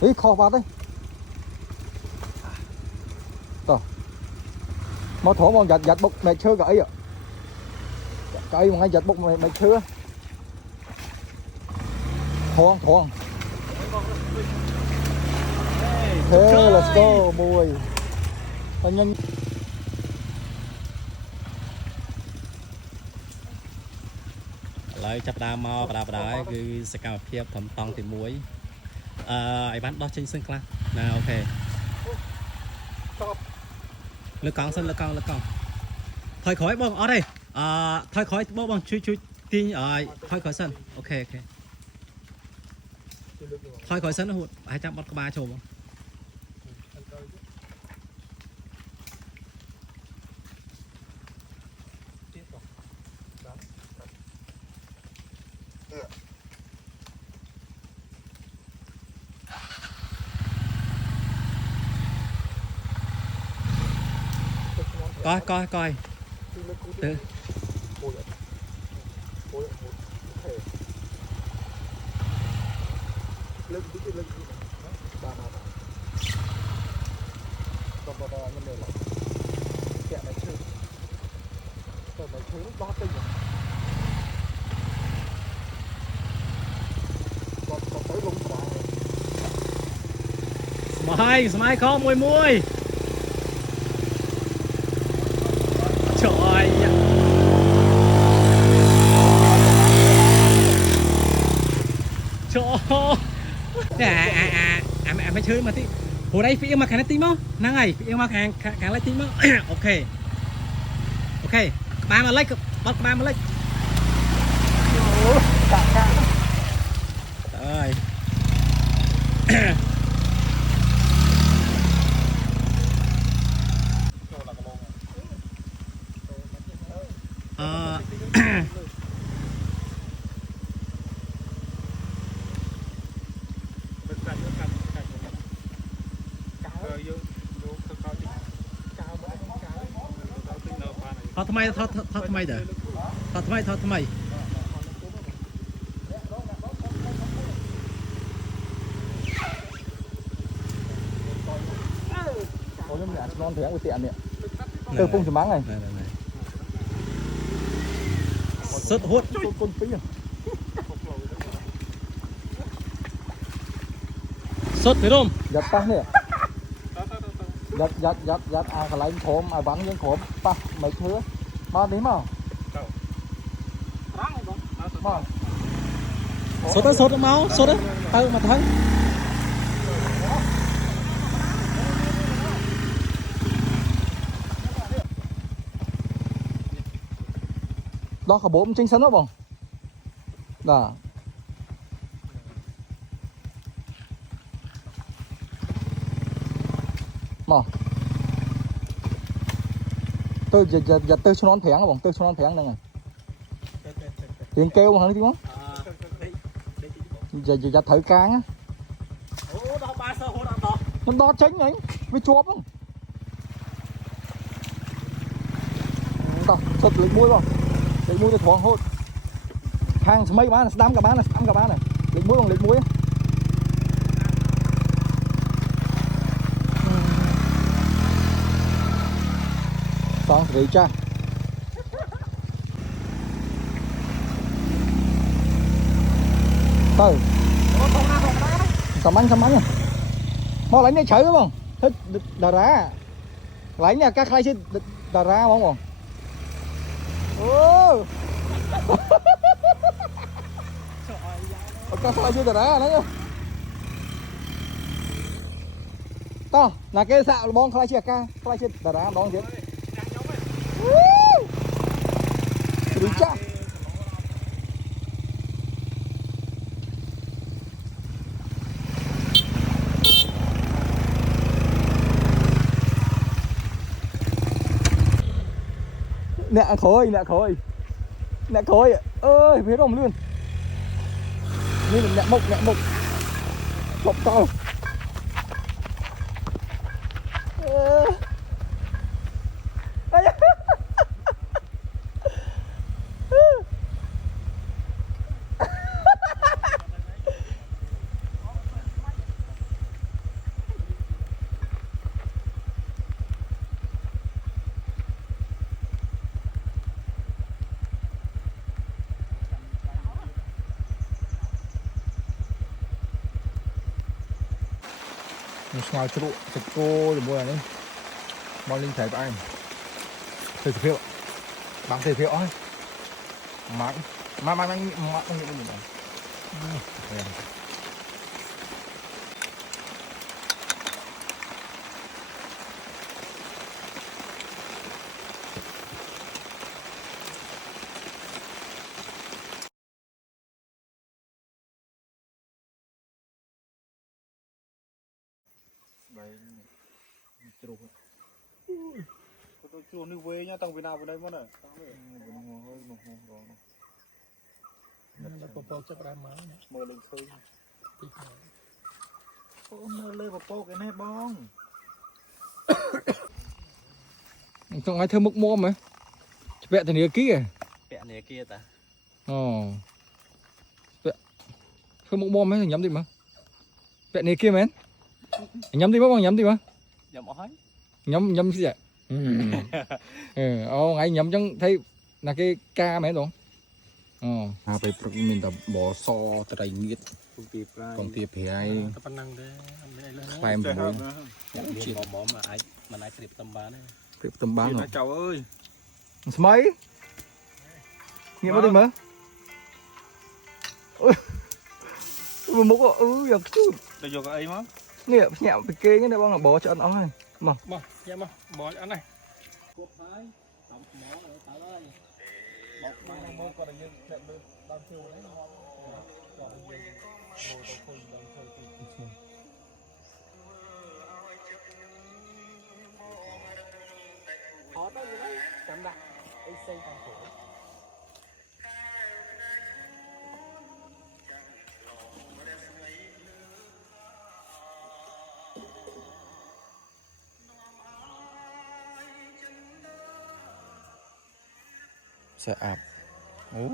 ý kho vào đây tao mà thổ mà giặt bốc mày chơi cái ạ cái mà ngay giặt bốc mày chơi thoang thế let's go mùi tao nhanh lại chập đá mò và đá cứ sẽ cao phiệp thầm tòng thì muối ai bán đó trên sân class nào ok lực con thôi khỏi bông ở đây thôi khỏi bông chui tin thôi khỏi sân ok thôi khỏi sân nó hụt 200 bắt có 3 chồm coi từ Smile có mùi trời ơi em phải chơi mà tí hồi đây phải yêu mà kháng tím không năng ngày phải yêu mà kháng lại tím không ok ba mà lấy bắt ba mà lấy rồiทำไมเด้อทำไมÔi nó mẹ non thẻ của tiện nè. Từ phung máng này. Sốt hút con phí à. Sốt phải không? Giặt ta nè. Giặt cái lấy khóm vắng những khóm pa mấy thứ. Ba đấy mà. Sốt máu, sốt đấy. Tao mà thấy. Đó khả bố chính sân đó bông. Đó. Mà. Tôi giật tôi cho nó thẻng bông, tôi cho nó thẻng này. Tiếng kêu hả tiếng không? Giật thử can á. Nó đo tránh ấy, với chuột không? Đó, sật lịch mũi không? Lịch mũi thì thoáng hốt. Hàng mấy bán này, đám cả bán này. Lịch mũi bằng lịch mũi. Xong rồi cha. Từ. Sắm bánh à. Mau lấy này chở đúng không? Thích đà ra. Lấy nha các khai chứ đà ra không không? Ô. Các khai chứ đà ra đấy nhá. To, là cái xạo bong khai chứ ca, khai chứ đà ra bong chứ. Đi cha. Nè khối ơi phía đồng luôn như là nẹ mộc chọc to Ngào chua chặt cô rồi bữa này mong linh thấy bạn thầy phiếu bằng thầy phiếu ơi mà anh không những gì này đây chua tôi chua như quê nhá, tầng Việt Nam vào đây mất rồi. nó có po chấp ra má Mơ lên khơi. Mơ lên vào po cái này bong. trong ai thơm mốc mồm ấy vẽ thì nửa ký à vẽ này kia ta ồ vẽ thơm mốc mồm ấy thì nhắm đi mà vẽ nửa kia mến nhắm đi mà nhắm đi mà nhầm ói nhắm gì vậy ngay nhắm chẳng thấy là cái ca mấy đúngไปปรึกมินแต่บ่อซอตะไรเงียด còn tiệp thì ai ตะปันนังเด้ไม่ได้เลย ไปหมดเลย ฉีดหมอมาไอ้มันไอ้เก็บตำบาน tiệp tầm bán rồi Cháu ơi. mấy nghiệm vào đây mà ôi mốc giật chút Tôi vô cái ấy mà. nghiệm nhẹo bị kê cái này bong là bò cho ăn ống này màบ่อย่ามาบ่อันไหนกบหายตำหมอเลยตายเลยบอกมาเมื่อก่อนยังแค่เดินตามเที่ยวเลยก่อนยังโมต้องคุยต้องคุยขอได้ยังไงจำได้ไอ้เซ็งทางหัว sẽ ạp ố